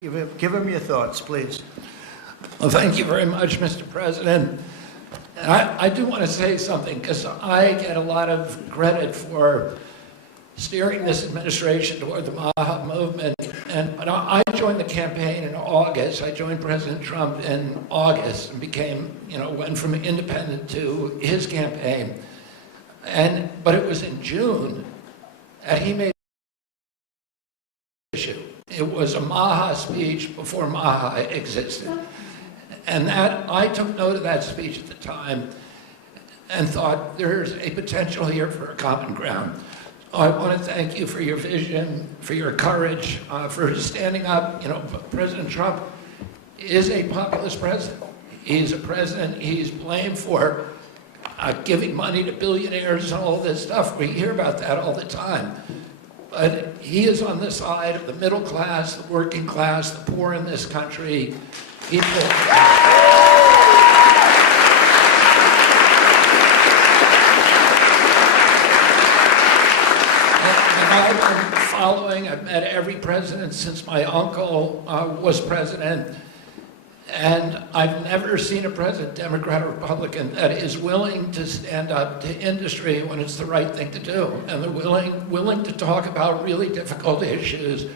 Give him your thoughts, please. Well, thank you very much, Mr. President. And I do want to say something, because I get a lot of credit for steering this administration toward the MAHA movement. But I joined the campaign in August. I joined President Trump in August and became, went from independent to his campaign. But it was in June, and he made an issue. It was a MAHA speech before MAHA existed. And that, I took note of that speech at the time and thought there's a potential here for a common ground. So I want to thank you for your vision, for your courage, for standing up. President Trump is a populist president. He's a president, he's blamed for giving money to billionaires and all this stuff. We hear about that all the time. But he is on the side of the middle class, the working class, the poor in this country. People. I've been following, I've met every president since my uncle was president, and I've never seen a president, Democrat or Republican, that is willing to stand up to industry when it's the right thing to do, and they're willing to talk about really difficult issues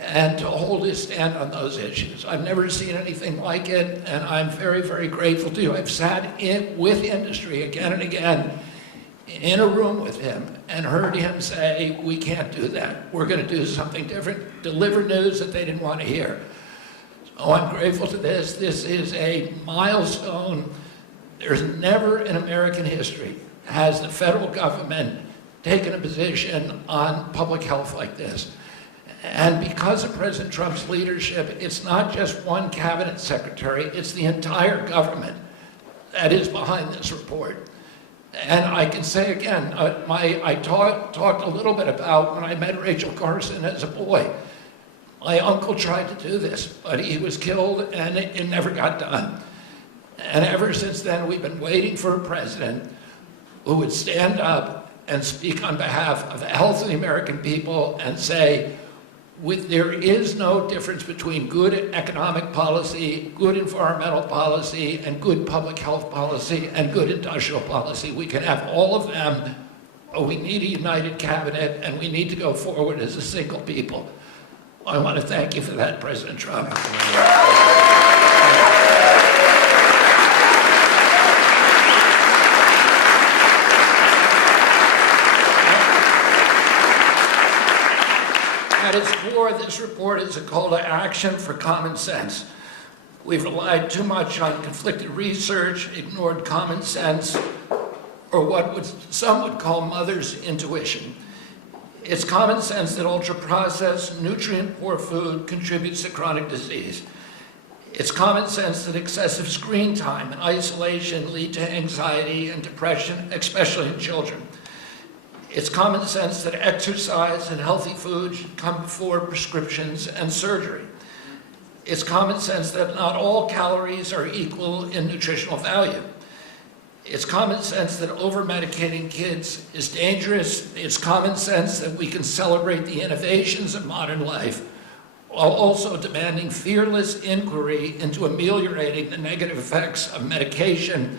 and to hold his stand on those issues. I've never seen anything like it, and I'm very, very grateful to you. I've sat with industry again and again in a room with him and heard him say, we can't do that. We're going to do something different, deliver news that they didn't want to hear. So I'm grateful to this. This is a milestone. There's never in American history has the federal government taken a position on public health like this. And because of President Trump's leadership, it's not just one cabinet secretary, it's the entire government that is behind this report. And I can say again, I talked a little bit about when I met Rachel Carson as a boy. My uncle tried to do this, but he was killed and it never got done. And ever since then, we've been waiting for a president who would stand up and speak on behalf of the health of the American people and say, there is no difference between good economic policy, good environmental policy, and good public health policy, and good industrial policy. We can have all of them, but we need a united cabinet, and we need to go forward as a single people. I want to thank you for that, President Trump. At its core, this report is a call to action for common sense. We've relied too much on conflicted research, ignored common sense, or what some would call mother's intuition. It's common sense that ultra-processed, nutrient-poor food contributes to chronic disease. It's common sense that excessive screen time and isolation lead to anxiety and depression, especially in children. It's common sense that exercise and healthy food should come before prescriptions and surgery. It's common sense that not all calories are equal in nutritional value. It's common sense that over-medicating kids is dangerous. It's common sense that we can celebrate the innovations of modern life while also demanding fearless inquiry into ameliorating the negative effects of medication,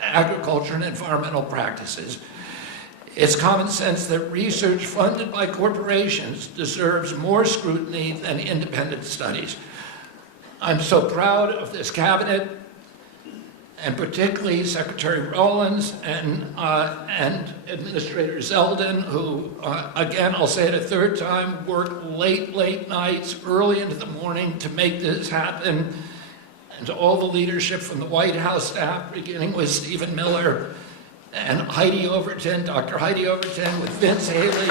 agriculture, and environmental practices. It's common sense that research funded by corporations deserves more scrutiny than independent studies. I'm so proud of this cabinet, and particularly Secretary Rollins and Administrator Zeldin, who, again, I'll say it a third time, worked late nights, early into the morning to make this happen, and to all the leadership from the White House staff, beginning with Stephen Miller, and Heidi Overton, Dr. Heidi Overton, with Vince Haley.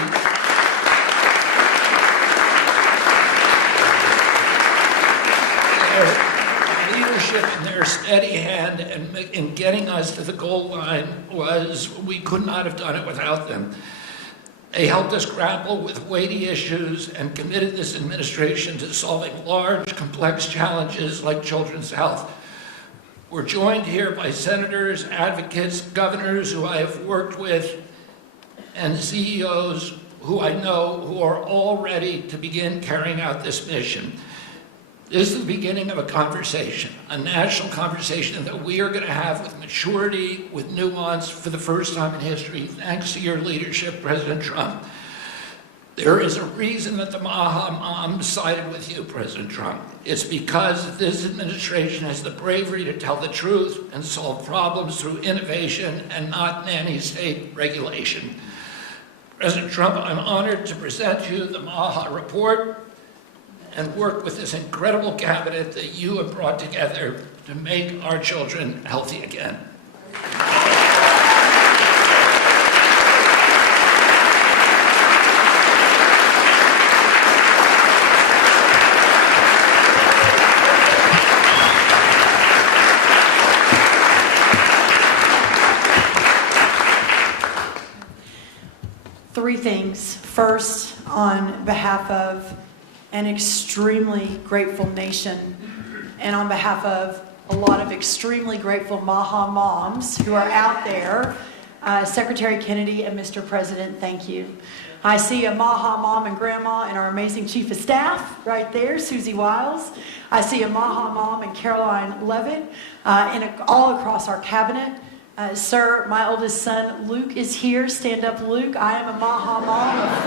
Their leadership and their steady hand in getting us to the goal line we could not have done it without them. They helped us grapple with weighty issues and committed this administration to solving large, complex challenges like children's health. We're joined here by senators, advocates, governors who I have worked with, and CEOs who I know who are all ready to begin carrying out this mission. This is the beginning of a conversation, a national conversation that we are going to have with maturity, with nuance, for the first time in history, thanks to your leadership, President Trump. There is a reason that the Maha Moms sided with you, President Trump. It's because this administration has the bravery to tell the truth and solve problems through innovation and not nanny state regulation. President Trump, I'm honored to present you the Maha report and work with this incredible cabinet that you have brought together to make our children healthy again. Three things. First, on behalf of an extremely grateful nation and on behalf of a lot of extremely grateful Maha moms who are out there, Secretary Kennedy and Mr. President, thank you. I see a Maha mom and grandma and our amazing chief of staff right there, Susie Wiles. I see a Maha mom and Caroline Levitt and all across our cabinet. Sir, my oldest son, Luke, is here. Stand up, Luke. I am a Maha mom of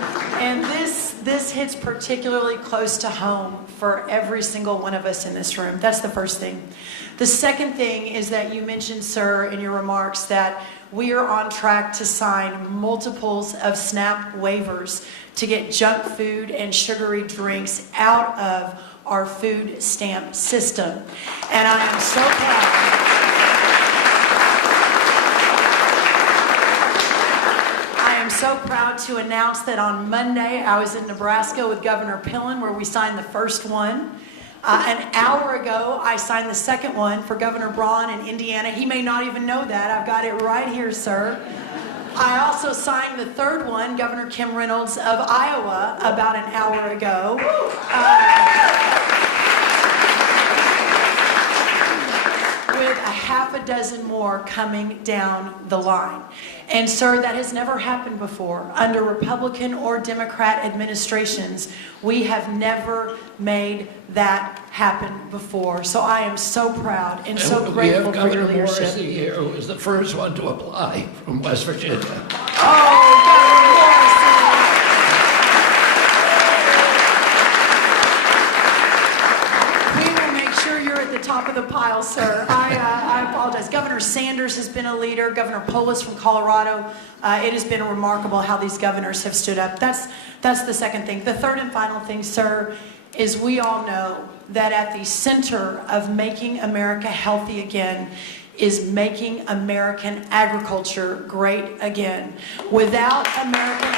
4. And this hits particularly close to home for every single one of us in this room. That's the first thing. The second thing is that you mentioned, sir, in your remarks that we are on track to sign multiples of SNAP waivers to get junk food and sugary drinks out of our food stamp system. And I am so proud. So proud to announce that on Monday I was in Nebraska with Governor Pillen where we signed the first one. An hour ago I signed the second one for Governor Braun in Indiana. He may not even know that. I've got it right here, sir. I also signed the third one, Governor Kim Reynolds of Iowa, about an hour ago. With a half a dozen more coming down the line. And sir, that has never happened before. Under Republican or Democrat administrations, we have never made that happen before. So I am so proud and so grateful for your leadership. We have Governor Morrissey here, who was the first one to apply from West Virginia. Oh, top of the pile, sir. I apologize. Governor Sanders has been a leader. Governor Polis from Colorado. It has been remarkable how these governors have stood up. That's the second thing. The third and final thing, sir, is we all know that at the center of making America healthy again is making American agriculture great again. Without American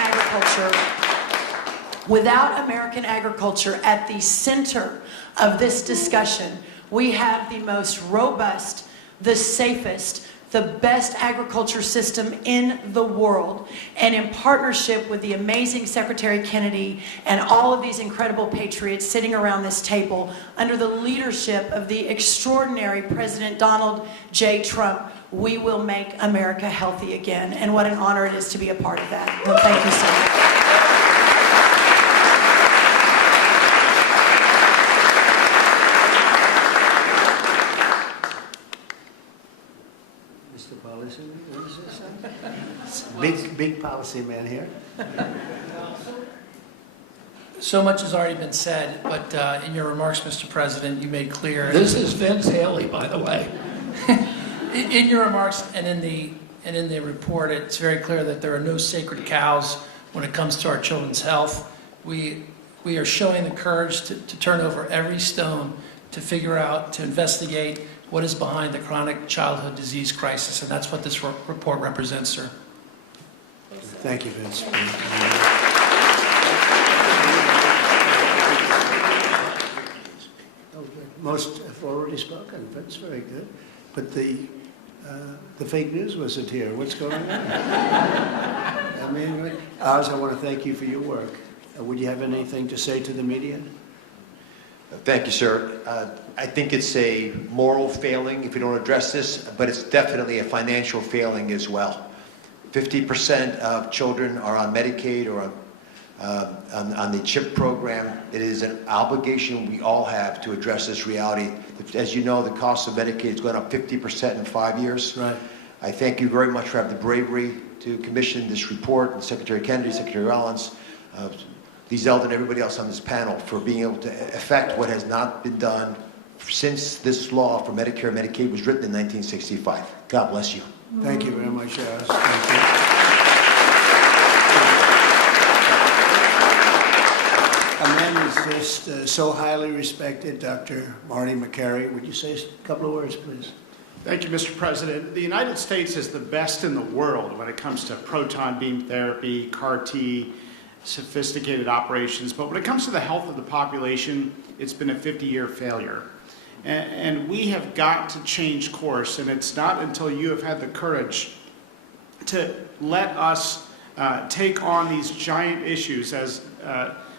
agriculture at the center of this discussion, we have the most robust, the safest, the best agriculture system in the world. And in partnership with the amazing Secretary Kennedy and all of these incredible patriots sitting around this table, under the leadership of the extraordinary President Donald J. Trump, we will make America healthy again. And what an honor it is to be a part of that. Well, thank you so much. Big policy man here. So much has already been said, but in your remarks, Mr. President, you made clear. This is Vince Haley, by the way. In your remarks and in the report, it's very clear that there are no sacred cows when it comes to our children's health. We are showing the courage to turn over every stone to figure out, to investigate what is behind the chronic childhood disease crisis, and that's what this report represents, sir. Thank you, Vince. Most have already spoken. Vince, very good. But the fake news wasn't here. What's going on? I mean, Oz, I want to thank you for your work. Would you have anything to say to the media? Thank you, sir. I think it's a moral failing if we don't address this, but it's definitely a financial failing as well. 50% of children are on Medicaid or on the CHIP program. It is an obligation we all have to address this reality. As you know, the cost of Medicaid has gone up 50% in 5 years. Right. I thank you very much for having the bravery to commission this report, and Secretary Kennedy, Secretary Rollins, Lee Zeldin, and everybody else on this panel for being able to effect what has not been done since this law for Medicare and Medicaid was written in 1965. God bless you. Thank you very much, Alice. Thank you. A man who's just so highly respected, Dr. Marty McCary. Would you say a couple of words, please? Thank you, Mr. President. The United States is the best in the world when it comes to proton beam therapy, CAR T, sophisticated operations. But when it comes to the health of the population, it's been a 50-year failure. And we have got to change course, and it's not until you have had the courage to let us take on these giant issues, as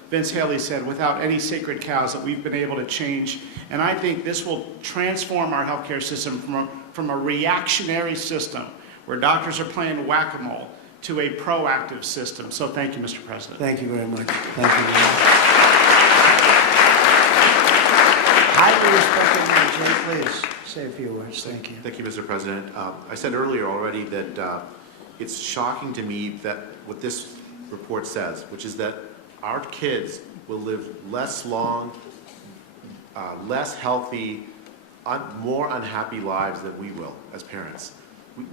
Vince Haley said, without any sacred cows, that we've been able to change. And I think this will transform our healthcare system from a reactionary system where doctors are playing whack-a-mole to a proactive system. So thank you, Mr. President. Thank you very much. Thank you very much. Highly respected man, please say a few words. Thank you. Thank you, Mr. President. I said earlier already that it's shocking to me that what this report says, which is that our kids will live less long, less healthy, more unhappy lives than we will as parents.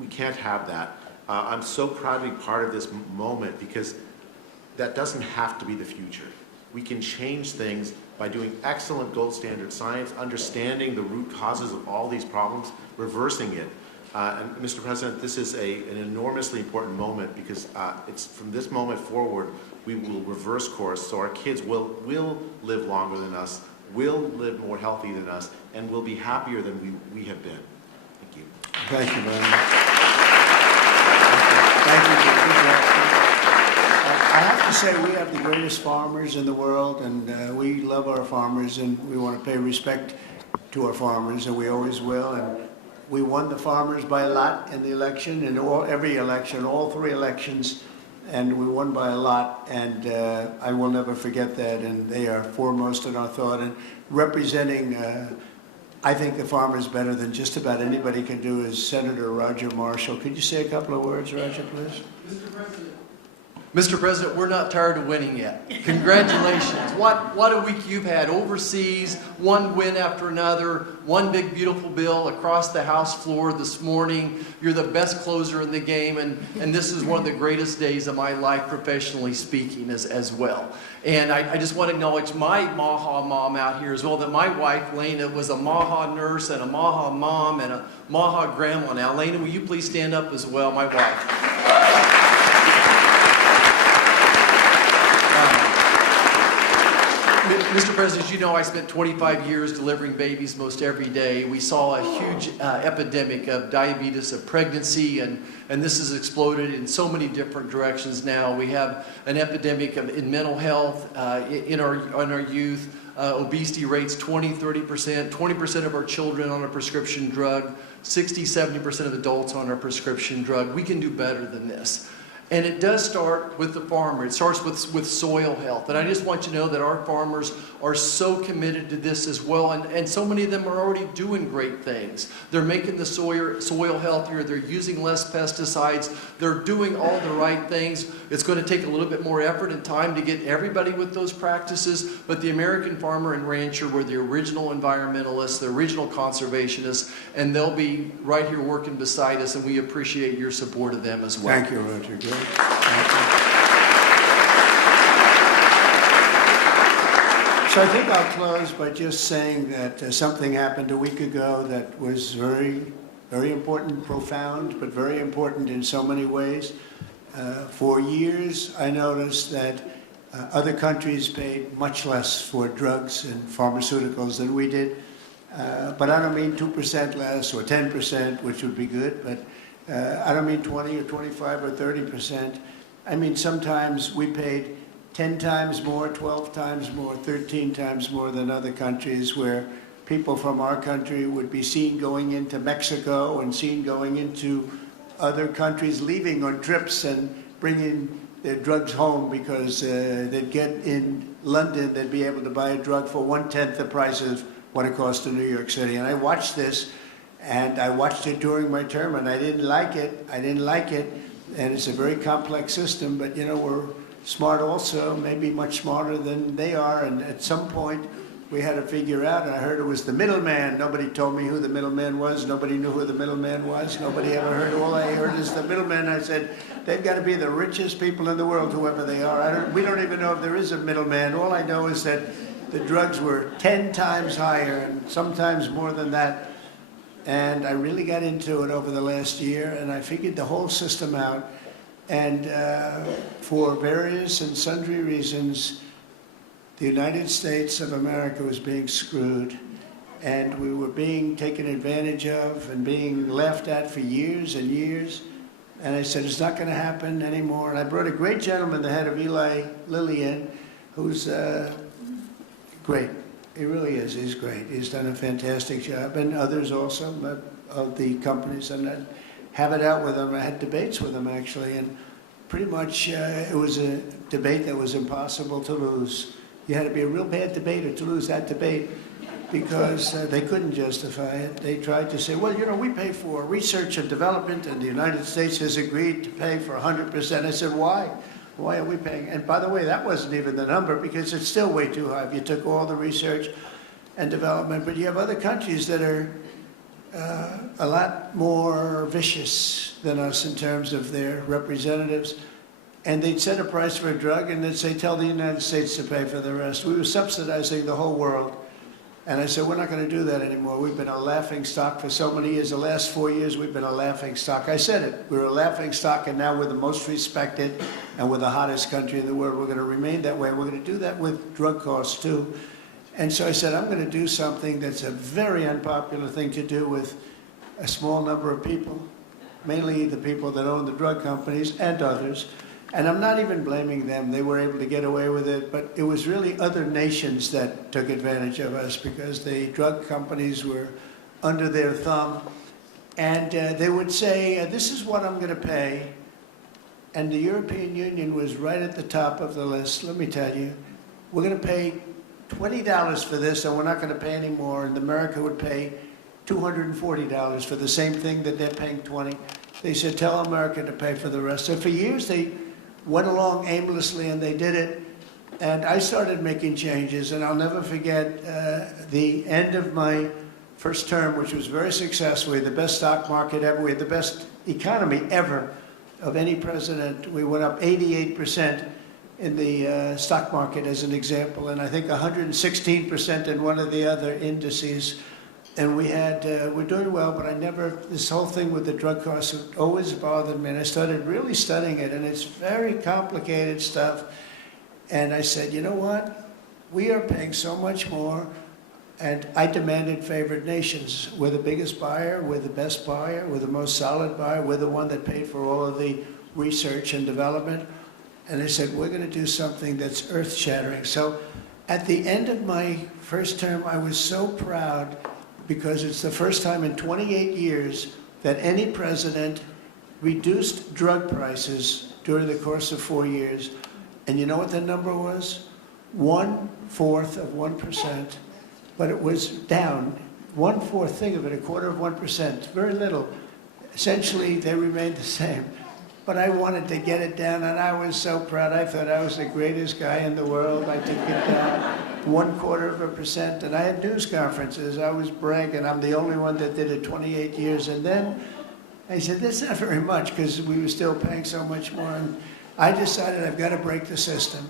We can't have that. I'm so proud to be part of this moment because that doesn't have to be the future. We can change things by doing excellent gold standard science, understanding the root causes of all these problems, reversing it. And Mr. President, this is an enormously important moment because it's from this moment forward, we will reverse course so our kids will live longer than us, will live more healthy than us, and will be happier than we have been. Thank you. Thank you very much. Thank you. I have to say we have the greatest farmers in the world, and we love our farmers, and we want to pay respect to our farmers, and we always will. And we won the farmers by a lot in the election, in every election, all 3 elections, and we won by a lot, and I will never forget that, and they are foremost in our thought, and representing, I think the farmers better than just about anybody can do is Senator Roger Marshall. Could you say a couple of words, Roger, please? Mr. President, we're not tired of winning yet. Congratulations. What a week you've had overseas, one win after another, one big beautiful bill across the House floor this morning. You're the best closer in the game, and this is one of the greatest days of my life professionally speaking as well. And I just want to acknowledge my Maha mom out here as well, that my wife, Lena, was a Maha nurse and a Maha mom and a Maha grandma. Now, Lena, will you please stand up as well, my wife? Mr. President, as you know, I spent 25 years delivering babies most every day. We saw a huge epidemic of diabetes, of pregnancy, and this has exploded in so many different directions now. We have an epidemic in mental health in our youth, obesity rates 20% of our children on a prescription drug, 60-70% of adults on a prescription drug. We can do better than this. And it does start with the farmer. It starts with soil health. And I just want you to know that our farmers are so committed to this as well. And so many of them are already doing great things. They're making the soil healthier. They're using less pesticides. They're doing all the right things. It's going to take a little bit more effort and time to get everybody with those practices. But the American farmer and rancher were the original environmentalists, the original conservationists, and they'll be right here working beside us, and we appreciate your support of them as well. Thank you, Roger. Good. Thank you. So I think I'll close by just saying that something happened a week ago that was very, very important, profound, but very important in so many ways. For years, I noticed that other countries paid much less for drugs and pharmaceuticals than we did. But I don't mean 2% less or 10%, which would be good, but I don't mean 20 or 25 or 30%. I mean, sometimes we paid 10 times more, 12 times more, 13 times more than other countries, where people from our country would be seen going into Mexico and seen going into other countries, leaving on trips and bringing their drugs home because they'd get in London, they'd be able to buy a drug for 1/10 the price of what it costs in New York City. And I watched this, and I watched it during my term, and I didn't like it. I didn't like it, and it's a very complex system, but you know, we're smart also, maybe much smarter than they are, and at some point we had to figure out, and I heard it was the middleman. Nobody told me who the middleman was. Nobody knew who the middleman was. Nobody ever heard. All I heard is the middleman. I said, they've got to be the richest people in the world, whoever they are. We don't even know if there is a middleman. All I know is that the drugs were 10 times higher, and sometimes more than that. And I really got into it over the last year, and I figured the whole system out. And for various and sundry reasons, the United States of America was being screwed, and we were being taken advantage of and being laughed at for years and years. And I said, it's not going to happen anymore. And I brought a great gentleman, the head of Eli Lilly, in, who's great. He really is. He's great. He's done a fantastic job, and others also of the companies. And I have it out with him. I had debates with him, actually, and pretty much it was a debate that was impossible to lose. You had to be a real bad debater to lose that debate, because they couldn't justify it. They tried to say, well, you know, we pay for research and development, and the United States has agreed to pay for 100%. I said, why? Why are we paying? And by the way, that wasn't even the number, because it's still way too high if you took all the research and development. But you have other countries that are a lot more vicious than us in terms of their representatives. And they'd set a price for a drug, and they'd say, tell the United States to pay for the rest. We were subsidizing the whole world. And I said, we're not going to do that anymore. We've been a laughing stock for so many years. The last 4 years, we've been a laughing stock. I said it. We're a laughing stock, and now we're the most respected, and we're the hottest country in the world. We're going to remain that way. We're going to do that with drug costs, too. And so I said, I'm going to do something that's a very unpopular thing to do with a small number of people, mainly the people that own the drug companies and others. And I'm not even blaming them. They were able to get away with it, but it was really other nations that took advantage of us, because the drug companies were under their thumb. And they would say, this is what I'm going to pay. And the European Union was right at the top of the list. Let me tell you, we're going to pay $20 for this, and we're not going to pay any more. And America would pay $240 for the same thing that they're paying $20. They said, tell America to pay for the rest. So for years, they went along aimlessly, and they did it. And I started making changes, and I'll never forget the end of my first term, which was very successful. We had the best stock market ever. We had the best economy ever of any president. We went up 88% in the stock market, as an example, and I think 116% in one of the other indices. And we had, we're doing well, but this whole thing with the drug costs always bothered me. And I started really studying it, and it's very complicated stuff. And I said, you know what? We are paying so much more. And I demanded favored nations. We're the biggest buyer, we're the best buyer, we're the most solid buyer, we're the one that paid for all of the research and development. And I said, we're going to do something that's earth-shattering. So at the end of my first term, I was so proud, because it's the first time in 28 years that any president reduced drug prices during the course of 4 years. And you know what the number was? 1/4 of 1%. But it was down. 1/4, think of it, 1/4 of 1%. Very little. Essentially, they remained the same. But I wanted to get it down, and I was so proud. I thought I was the greatest guy in the world. I took it down 1/4 of 1%. And I had news conferences. I was bragging. I'm the only one that did it 28 years. And then I said, that's not very much, because we were still paying so much more. And I decided I've got to break the system.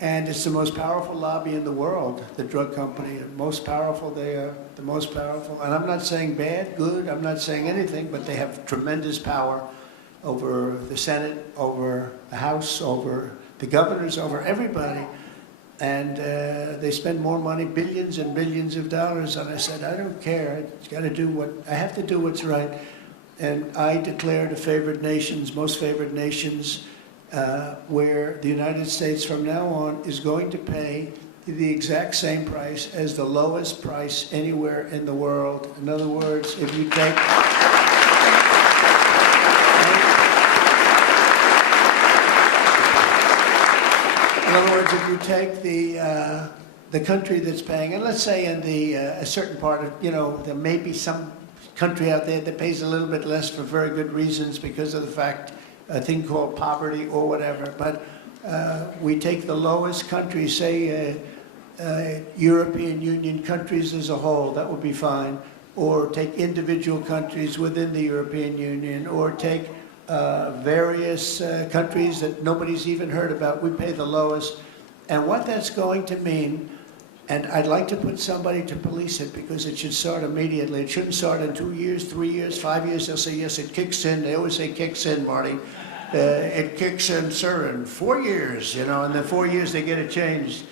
And it's the most powerful lobby in the world, the drug company. The most powerful, they are the most powerful. And I'm not saying bad, good, I'm not saying anything, but they have tremendous power over the Senate, over the House, over the governors, over everybody. And they spend more money, billions and billions of dollars. And I said, I don't care. I have to do what's right. And I declared a favored nations, most favored nations, where the United States from now on is going to pay the exact same price as the lowest price anywhere in the world. In other words, if you take... In other words, if you take the country that's paying, and let's say in a certain part of, there may be some country out there that pays a little bit less for very good reasons because of the fact, a thing called poverty or whatever. But we take the lowest country, say European Union countries as a whole, that would be fine. Or take individual countries within the European Union, or take various countries that nobody's even heard about. We pay the lowest. And what that's going to mean, and I'd like to put somebody to police it because it should start immediately. It shouldn't start in 2 years, 3 years, 5 years. They'll say, yes, it kicks in. They always say kicks in, Marty. It kicks in, sir, in 4 years, and then 4 years they get it changed.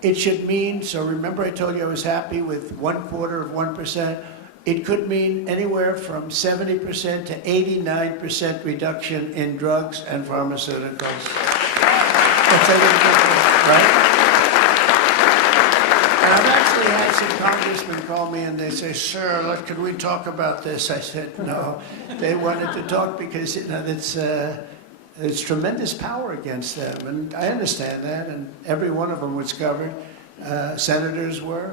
It should mean, so remember I told you I was happy with 1/4%. It could mean anywhere from 70% to 89% reduction in drugs and pharmaceuticals. That's right? And I've actually had some congressmen call me and they say, sir, look, could we talk about this? I said, no. They wanted to talk because there's tremendous power against them, and I understand that, and every one of them was covered. Senators were.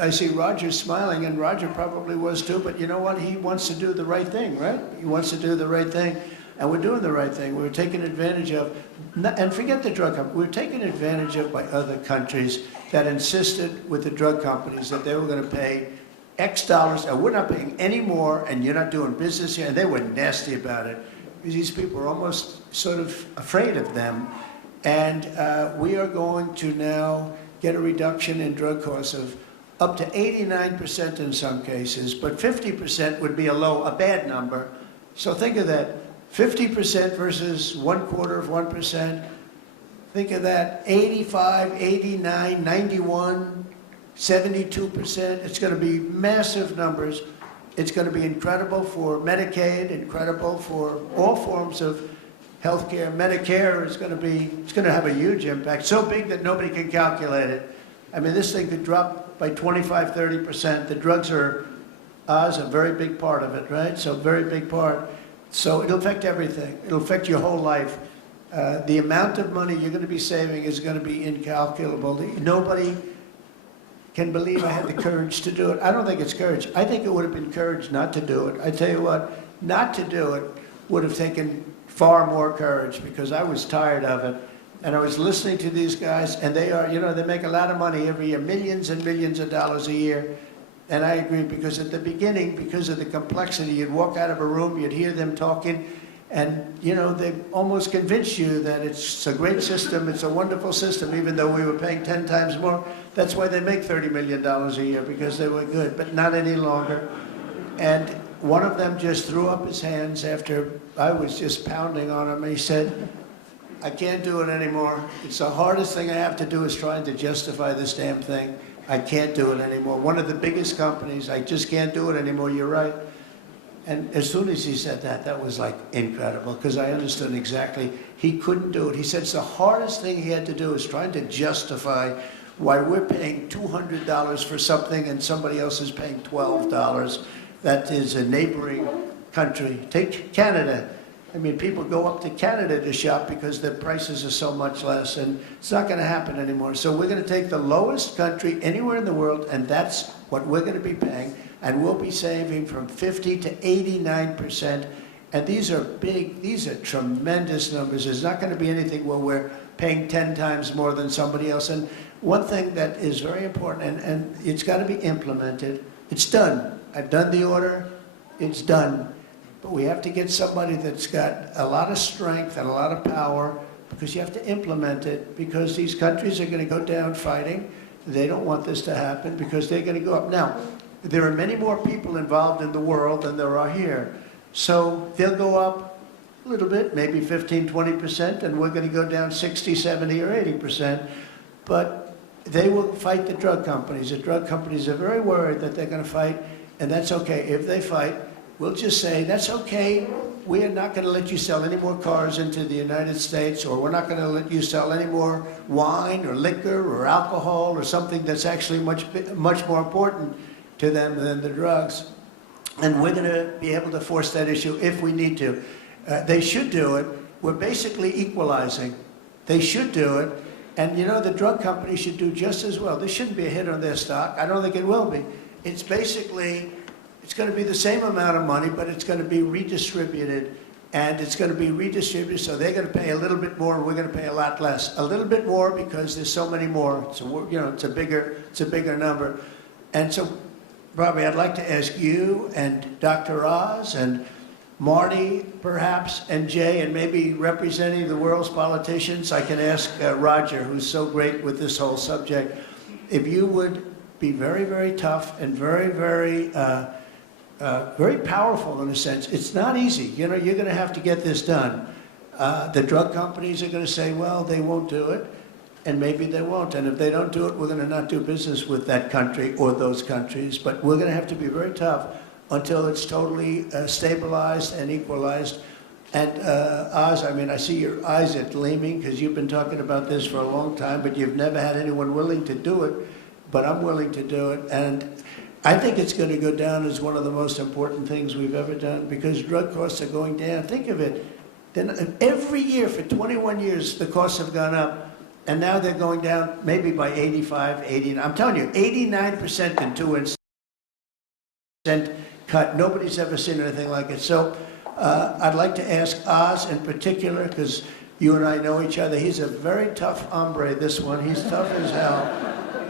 I see Roger smiling, and Roger probably was too, but you know what? He wants to do the right thing, right? He wants to do the right thing, and we're doing the right thing. We're taking advantage of, and forget the drug company, we're taken advantage of by other countries that insisted with the drug companies that they were going to pay X dollars, and we're not paying any more, and you're not doing business here, and they were nasty about it. These people are almost sort of afraid of them. And we are going to now get a reduction in drug costs of up to 89% in some cases, but 50% would be a bad number. So think of that, 50% versus 1/4%. Think of that, 85, 89, 91, 72%. It's going to be massive numbers. It's going to be incredible for Medicaid, incredible for all forms of health care. Medicare is going to have a huge impact, so big that nobody can calculate it. I mean, this thing could drop by 25, 30%. The drugs are a very big part of it, right? So very big part. So it'll affect everything. It'll affect your whole life. The amount of money you're going to be saving is going to be incalculable. Nobody can believe I had the courage to do it. I don't think it's courage. I think it would have been courage not to do it. I tell you what, not to do it would have taken far more courage because I was tired of it. And I was listening to these guys, and they make a lot of money every year, millions and millions of dollars a year. And I agree, because at the beginning, because of the complexity, you'd walk out of a room, you'd hear them talking, and, they almost convince you that it's a great system, it's a wonderful system, even though we were paying 10 times more. That's why they make $30 million a year, because they were good, but not any longer. And one of them just threw up his hands after I was just pounding on him. He said, I can't do it anymore. It's the hardest thing I have to do is trying to justify this damn thing. I can't do it anymore. One of the biggest companies, I just can't do it anymore. You're right. And as soon as he said that, that was like incredible, because I understood exactly he couldn't do it. He said it's the hardest thing he had to do is trying to justify why we're paying $200 for something and somebody else is paying $12. That is a neighboring country. Take Canada. I mean, people go up to Canada to shop because the prices are so much less, and it's not going to happen anymore. So we're going to take the lowest country anywhere in the world, and that's what we're going to be paying, and we'll be saving from 50 to 89%. And these are big, these are tremendous numbers. There's not going to be anything where we're paying 10 times more than somebody else. And one thing that is very important, and it's got to be implemented. It's done. I've done the order. It's done. But we have to get somebody that's got a lot of strength and a lot of power, because you have to implement it, because these countries are going to go down fighting. They don't want this to happen because they're going to go up. Now, there are many more people involved in the world than there are here. So they'll go up a little bit, maybe 15, 20%, and we're going to go down 60, 70, or 80%. But they will fight the drug companies. The drug companies are very worried that they're going to fight, and that's okay. If they fight, we'll just say, that's okay, we are not going to let you sell any more cars into the United States, or we're not going to let you sell any more wine or liquor or alcohol or something that's actually much more important to them than the drugs. And we're going to be able to force that issue if we need to. They should do it. We're basically equalizing. They should do it. And you know, the drug companies should do just as well. This shouldn't be a hit on their stock. I don't think it will be. It's basically, it's going to be the same amount of money, but it's going to be redistributed. And it's going to be redistributed, so they're going to pay a little bit more, and we're going to pay a lot less. A little bit more because there's so many more. So you know, it's a bigger number. And so, Robbie, I'd like to ask you and Dr. Oz and Marty, perhaps, and Jay, and maybe representing the world's politicians. I can ask Roger, who's so great with this whole subject, if you would be very, very tough and very, very powerful in a sense. It's not easy. You know, you're going to have to get this done. The drug companies are going to say, well, they won't do it, and maybe they won't. And if they don't do it, we're going to not do business with that country or those countries. But we're going to have to be very tough until it's totally stabilized and equalized. And Oz, I mean, I see your eyes are gleaming because you've been talking about this for a long time, but you've never had anyone willing to do it. But I'm willing to do it. And I think it's going to go down as one of the most important things we've ever done because drug costs are going down. Think of it. Then every year for 21 years, the costs have gone up. And now they're going down maybe by 85, 80. I'm telling you, 89% in 2% cut. Nobody's ever seen anything like it. So I'd like to ask Oz in particular, because you and I know each other. He's a very tough hombre, this one. He's tough as hell.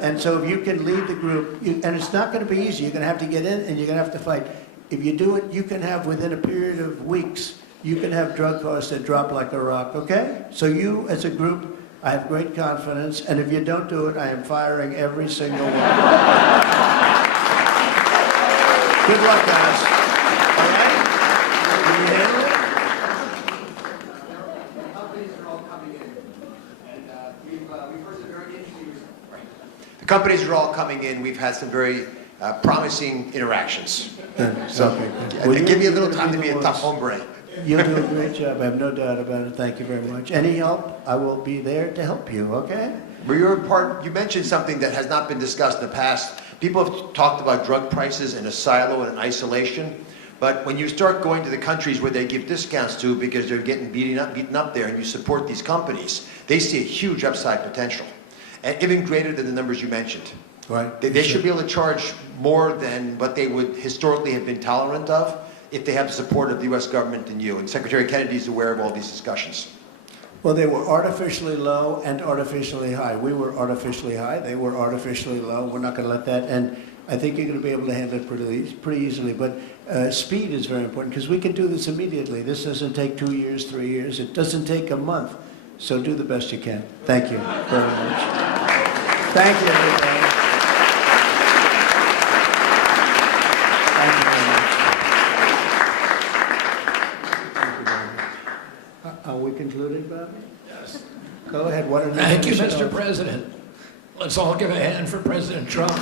And so if you can lead the group, and it's not going to be easy. You're going to have to get in and you're going to have to fight. If you do it, you can have, within a period of weeks, you can have drug costs that drop like a rock, okay? So you, as a group, I have great confidence. And if you don't do it, I am firing every single one. Good luck, guys. All right? Can you handle it? The companies are all coming in. We've had some very promising interactions. So, Well, and give me a little time to be a tough hombre. You'll do a great job. I have no doubt about it. Thank you very much. Any help, I will be there to help you, okay? Well, you mentioned something that has not been discussed in the past. People have talked about drug prices in a silo and in isolation. But when you start going to the countries where they give discounts to because they're getting beaten up there and you support these companies, they see a huge upside potential. And even greater than the numbers you mentioned. Right. They should be able to charge more than what they would historically have been tolerant of if they have the support of the U.S. government and you. And Secretary Kennedy is aware of all these discussions. Well, they were artificially low and artificially high. We were artificially high. They were artificially low. We're not going to let that. And I think you're going to be able to handle it pretty easily. But speed is very important because we can do this immediately. This doesn't take 2 years, 3 years. It doesn't take a month. So do the best you can. Thank you very much. Thank you, everybody. Thank you very much. Thank you very much. Are we concluded, Bobby? Yes. Go ahead. What are Thank you, Mr. President. Let's all give a hand for President Trump.